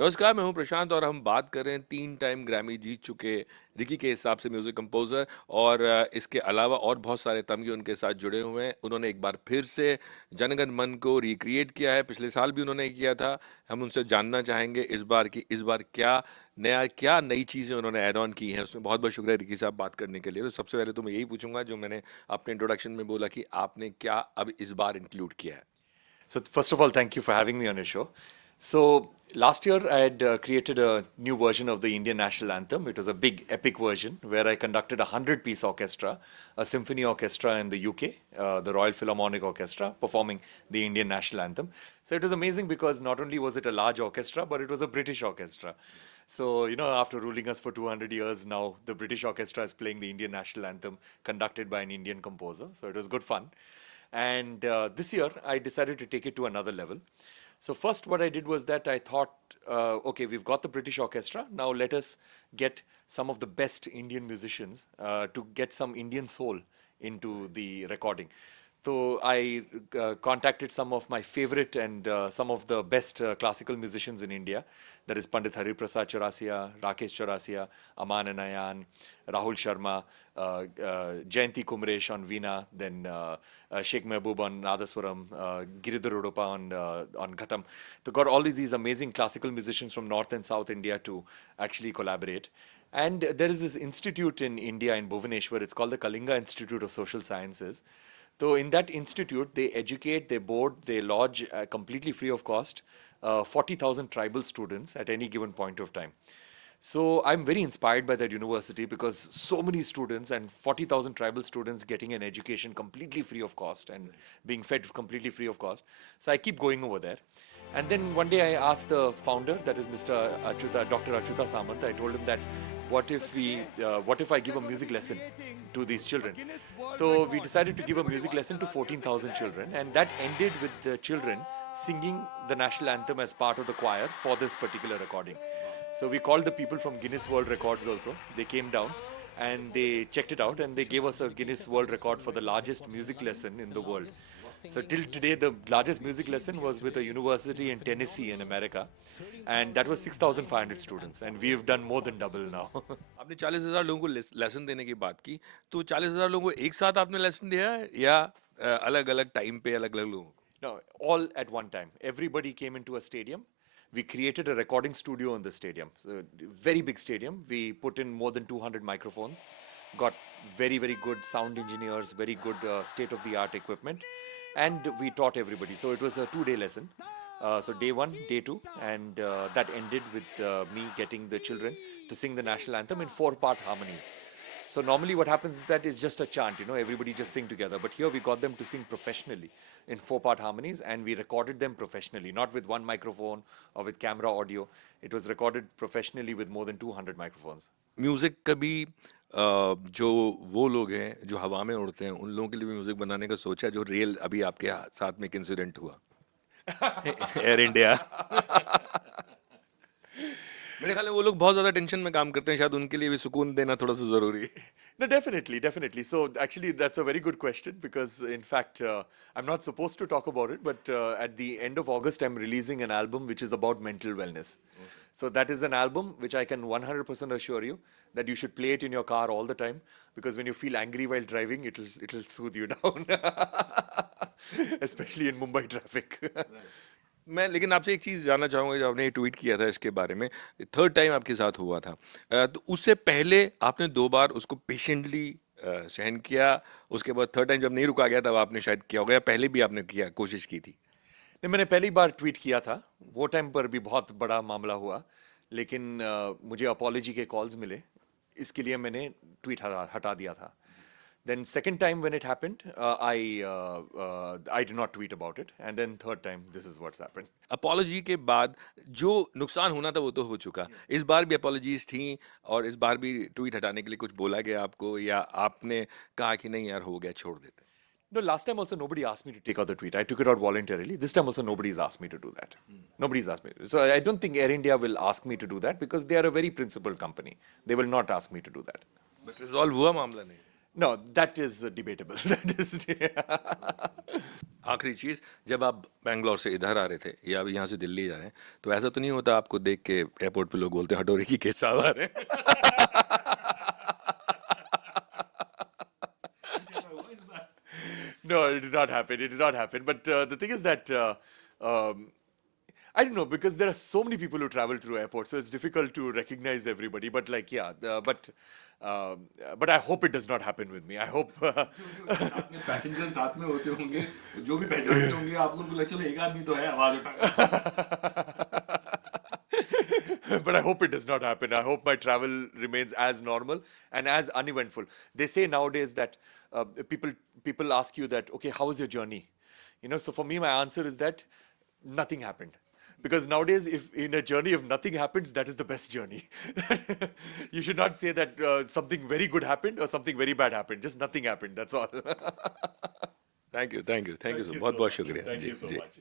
नमस्कार, मैं हूं प्रशांत और हम बात कर रहे हैं 3 टाइम ग्रैमी जीत चुके रिकी के हिसाब से म्यूज़िक कंपोज़र और इसके अलावा और बहुत सारे तमगे उनके साथ जुड़े हुए हैं। उन्होंने एक बार फिर से जनगण मन को रिक्रिएट किया है, पिछले साल भी उन्होंने किया था। हम उनसे जानना चाहेंगे इस बार क्या नया क्या नई चीज़ें उन्होंने ऐड ऑन की हैं उसमें। बहुत-बहुत शुक्रिया रिकी साहब बात करने के लिए। तो सबसे पहले तो मैं यही पूछूँगा जो मैंने अपने इंट्रोडक्शन में बोला कि आपने क्या अब इस बार इंक्लूड किया है? So, first of all, thank you for having me on your show. So, last year I had created a new version of the Indian national anthem. It was a big, epic version where I conducted a 100-piece orchestra, a symphony orchestra in the UK, the Royal Philharmonic Orchestra, performing the Indian national anthem. So, it was amazing because not only was it a large orchestra, but it was a British orchestra. So, after ruling us for 200 years, now the British orchestra is playing the Indian national anthem conducted by an Indian composer. So, it was good fun. And this year, I decided to take it to another level. So first, what I did was that I thought, okay, we've got the British Orchestra. Now let us get some of the best Indian musicians to get some Indian soul into the recording. So I contacted some of my favorite and some of the best classical musicians in India. That is Pandit Hari Prasad Chaurasia, Rakesh Chaurasia, Aman Anayan, Rahul Sharma, Jayanti Kumresh on Veena, then Sheikh Mehboob on Nadaswaram, Giridhar Udupa on Ghatam. So got all of these amazing classical musicians from North and South India to actually collaborate. And there is this institute in India, in Bhubaneswar, it's called the Kalinga Institute of Social Sciences. So in that institute, they educate, they board, they lodge completely free of cost 40,000 tribal students at any given point of time. So I'm very inspired by that university because so many students and 40,000 tribal students getting an education completely free of cost and being fed completely free of cost. So I keep going over there. And then one day I asked the founder, that is Mr. Achyuta, Dr. Achyuta Samant, I told him that what if I give a music lesson to these children? So we decided to give a music lesson to 14,000 children, and that ended with the children singing the national anthem as part of the choir for this particular recording. So we called the people from Guinness World Records also. They came down and they checked it out and they gave us a Guinness World Record for the largest music lesson in the world. So till today, the largest music lesson was with a university in Tennessee in America, and that was 6,500 students, and we've done more than double now. आपने 40,000 लोगों को lesson देने की बात की, तो 40,000 लोगों को एक साथ आपने लेसन दिया है या अलग-अलग टाइम पे अलग-अलग लोगों को? No, all at one time. Everybody came into a stadium. We created a recording studio in the stadium. So very big stadium. We put in more than 200 microphones. Got very, very good sound engineers, very good state-of-the-art equipment. And we taught everybody. So it was a 2-day lesson. So day one, day two, and that ended with me getting the children to sing the national anthem in 4-part harmonies. So normally what happens is that it's just a chant, everybody just sing together. But here we got them to sing professionally in 4-part harmonies, and we recorded them professionally, not with one microphone or with camera audio. It was recorded professionally with more than 200 microphones. Music कभी जो वो लोग हैं जो हवा में उड़ते हैं उन लोगों के लिए भी म्यूजिक बनाने का सोचा जो रियल अभी आपके साथ में एक इंसिडेंट हुआ एयर इंडिया मेरे ख्याल में वो लोग बहुत ज्यादा टेंशन में काम करते हैं शायद उनके लिए भी सुकून देना थोड़ा सा जरूरी है No, definitely, definitely. So actually, that's a very good question because, in fact, I'm not supposed to talk about it, but at the end of August, I'm releasing an album which is about mental wellness. So that is an album which I can 100% assure you that you should play it in your car all the time because when you feel angry while driving, it'll soothe you down, especially in Mumbai traffic. मैं लेकिन आपसे एक चीज़ जानना चाहूँगा जो आपने tweet किया था इसके बारे में थर्ड टाइम आपके साथ हुआ था तो उससे पहले आपने 2 बार उसको पेशेंटली सहन किया उसके बाद थर्ड टाइम जब नहीं रुका गया तब आपने शायद किया होगा या पहले भी आपने किया कोशिश की थी नहीं, मैंने पहली बार ट्वीट किया था। वो टाइम पर भी बहुत बड़ा मामला हुआ, लेकिन मुझे अपॉलॉजी के कॉल्स मिले, इसके लिए मैंने ट्वीट हटा दिया था। Then second time when it happened, I did not tweet about it, and then third time this is what's happened. Apology के बाद जो नुकसान होना था वो तो हो चुका इस बार भी अपॉलॉजीज थी और इस बार भी ट्वीट हटाने के लिए कुछ बोला गया आपको या आपने कहा कि नहीं यार हो गया छोड़ देते No, last time also nobody asked me to take out the tweet. I took it out voluntarily. This time also nobody's asked me to do that. Nobody's asked me. So I don't think Air India will ask me to do that because they are a very principled company. They will not ask me to do that. But resolve हुआ मामला नहीं No, that is debatable. That is. आखिरी चीज, जब आप बैंगलोर से इधर आ रहे थे या अब यहाँ से दिल्ली जा रहे हैं, तो ऐसा तो नहीं होता आपको देख के एयरपोर्ट पे लोग बोलते हैं हटोरे की केस साहब आ रहे हैं? No, it did not happen. It did not happen. But the thing is that I don't know, because there are so many people who travel through airports, so it's difficult to recognize everybody. But like, yeah, but I hope it does not happen with me. I hope. Passenger साथ में होते होंगे, जो भी पहचानते होंगे आपको, उनको लग चलो एक आदमी तो है आवाज उठा। But I hope it does not happen. I hope my travel remains as normal and as uneventful. They say nowadays that people people ask you that, okay, how was your journey? You know, so for me, my answer is that nothing happened. Because nowadays, if in a journey, if nothing happens, that is the best journey. You should not say that something very good happened or something very bad happened. Just nothing happened. That's all. Thank you, thank you, thank you Thank you बहुत so बहुत much. शुक्रिया Thank जी you so जी। much.